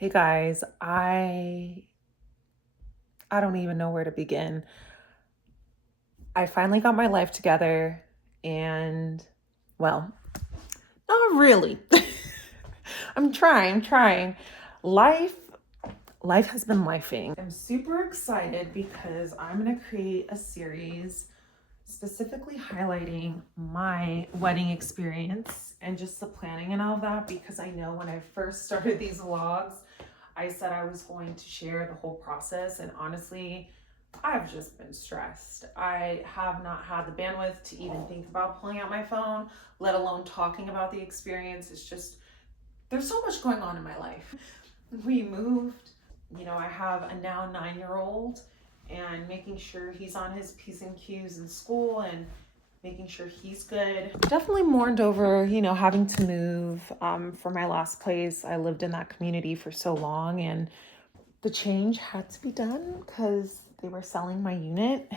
Hey guys, I don't even know where to begin. I finally got my life together and well, not really. I'm trying. Life life has been lifing. I'm super excited because I'm going to create a series specifically highlighting my wedding experience and just the planning and all of that, because I know when I first started these vlogs, I said I was going to share the whole process, and honestly, I've just been stressed. I have not had the bandwidth to even think about pulling out my phone, let alone talking about the experience. It's just, there's so much going on in my life. We moved, I have a now 9-year-old, and making sure he's on his P's and Q's in school and making sure he's good. Definitely mourned over, having to move from my last place. I lived in that community for so long, and the change had to be done because they were selling my unit.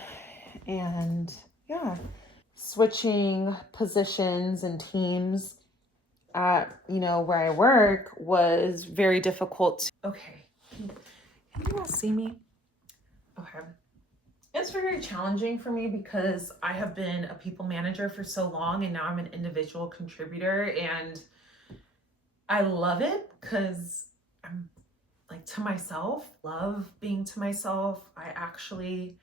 And yeah, switching positions and teams at, where I work was very difficult. Okay. Can you all see me? Okay. It's very challenging for me because I have been a people manager for so long, and now I'm an individual contributor, and I love it because I'm like to myself, love being to myself. I actually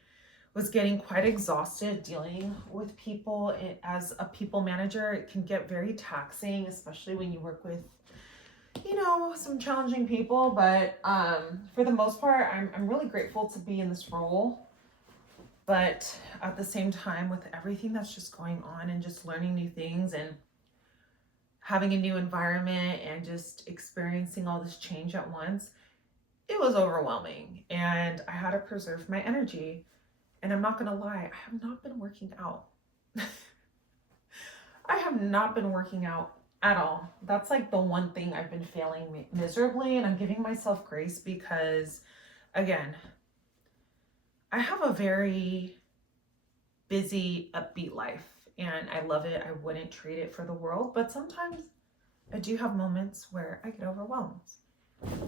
was getting quite exhausted dealing with people. As a people manager, it can get very taxing, especially when you work with, some challenging people. But for the most part, I'm really grateful to be in this role. But at the same time, with everything that's just going on and just learning new things and having a new environment and just experiencing all this change at once, it was overwhelming, and I had to preserve my energy. And I'm not gonna lie, I have not been working out. I have not been working out at all. That's like the one thing I've been failing miserably, and I'm giving myself grace because, again, I have a very busy, upbeat life, and I love it. I wouldn't trade it for the world, but sometimes I do have moments where I get overwhelmed.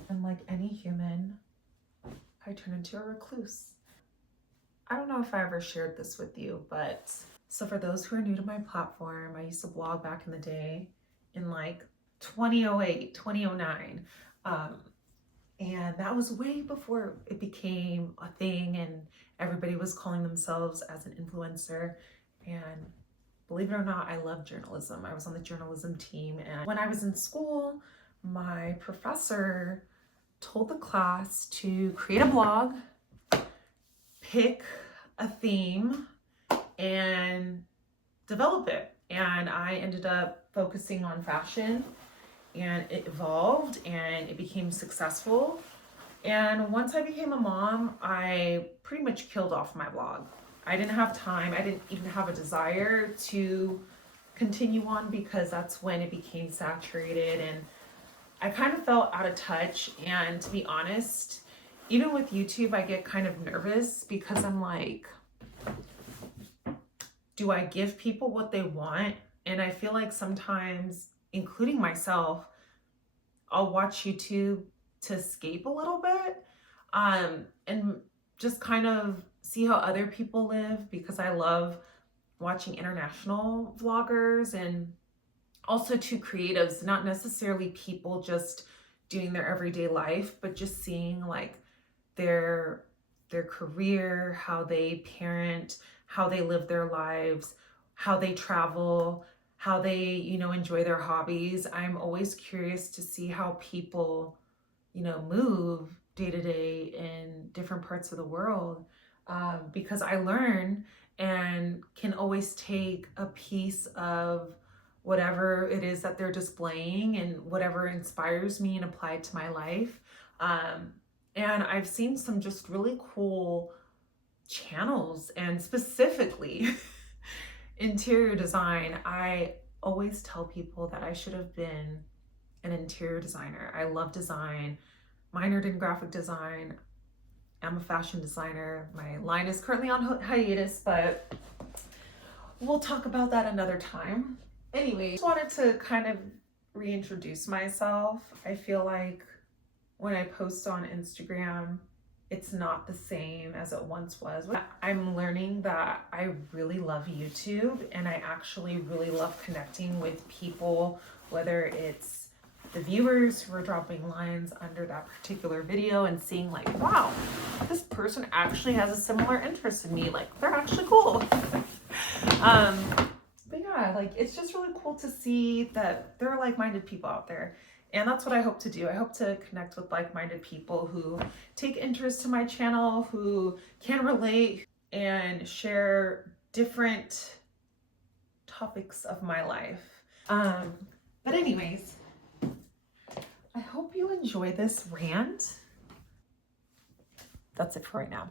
And like any human, I turn into a recluse. I don't know if I ever shared this with you, but so for those who are new to my platform, I used to blog back in the day in like 2008, 2009. And that was way before it became a thing and everybody was calling themselves as an influencer. And believe it or not, I love journalism. I was on the journalism team. And when I was in school, my professor told the class to create a blog, pick a theme, and develop it. And I ended up focusing on fashion, and it evolved and it became successful. And once I became a mom, I pretty much killed off my blog. I didn't have time. I didn't even have a desire to continue on because that's when it became saturated, and I kind of felt out of touch. And to be honest, even with YouTube, I get kind of nervous because I'm like, do I give people what they want? And I feel like sometimes, including myself, I'll watch YouTube to escape a little bit, and just kind of see how other people live, because I love watching international vloggers, and also to creatives, not necessarily people just doing their everyday life, but just seeing like their career, how they parent, how they live their lives, how they travel, how they, enjoy their hobbies. I'm always curious to see how people, move day to day in different parts of the world, because I learn and can always take a piece of whatever it is that they're displaying and whatever inspires me and apply it to my life. And I've seen some just really cool channels, and specifically interior design. I always tell people that I should have been an interior designer. I love design, minored in graphic design. I'm a fashion designer. My line is currently on hiatus, but we'll talk about that another time. Anyway, just wanted to kind of reintroduce myself. I feel like when I post on Instagram, it's not the same as it once was. I'm learning that I really love YouTube, and I actually really love connecting with people, whether it's the viewers who are dropping lines under that particular video and seeing like, wow, this person actually has a similar interest in me. Like, they're actually cool. But yeah, like, it's just really cool to see that there are like-minded people out there. And that's what I hope to do. I hope to connect with like-minded people who take interest in my channel, who can relate and share different topics of my life. But anyways, I hope you enjoy this rant. That's it for right now.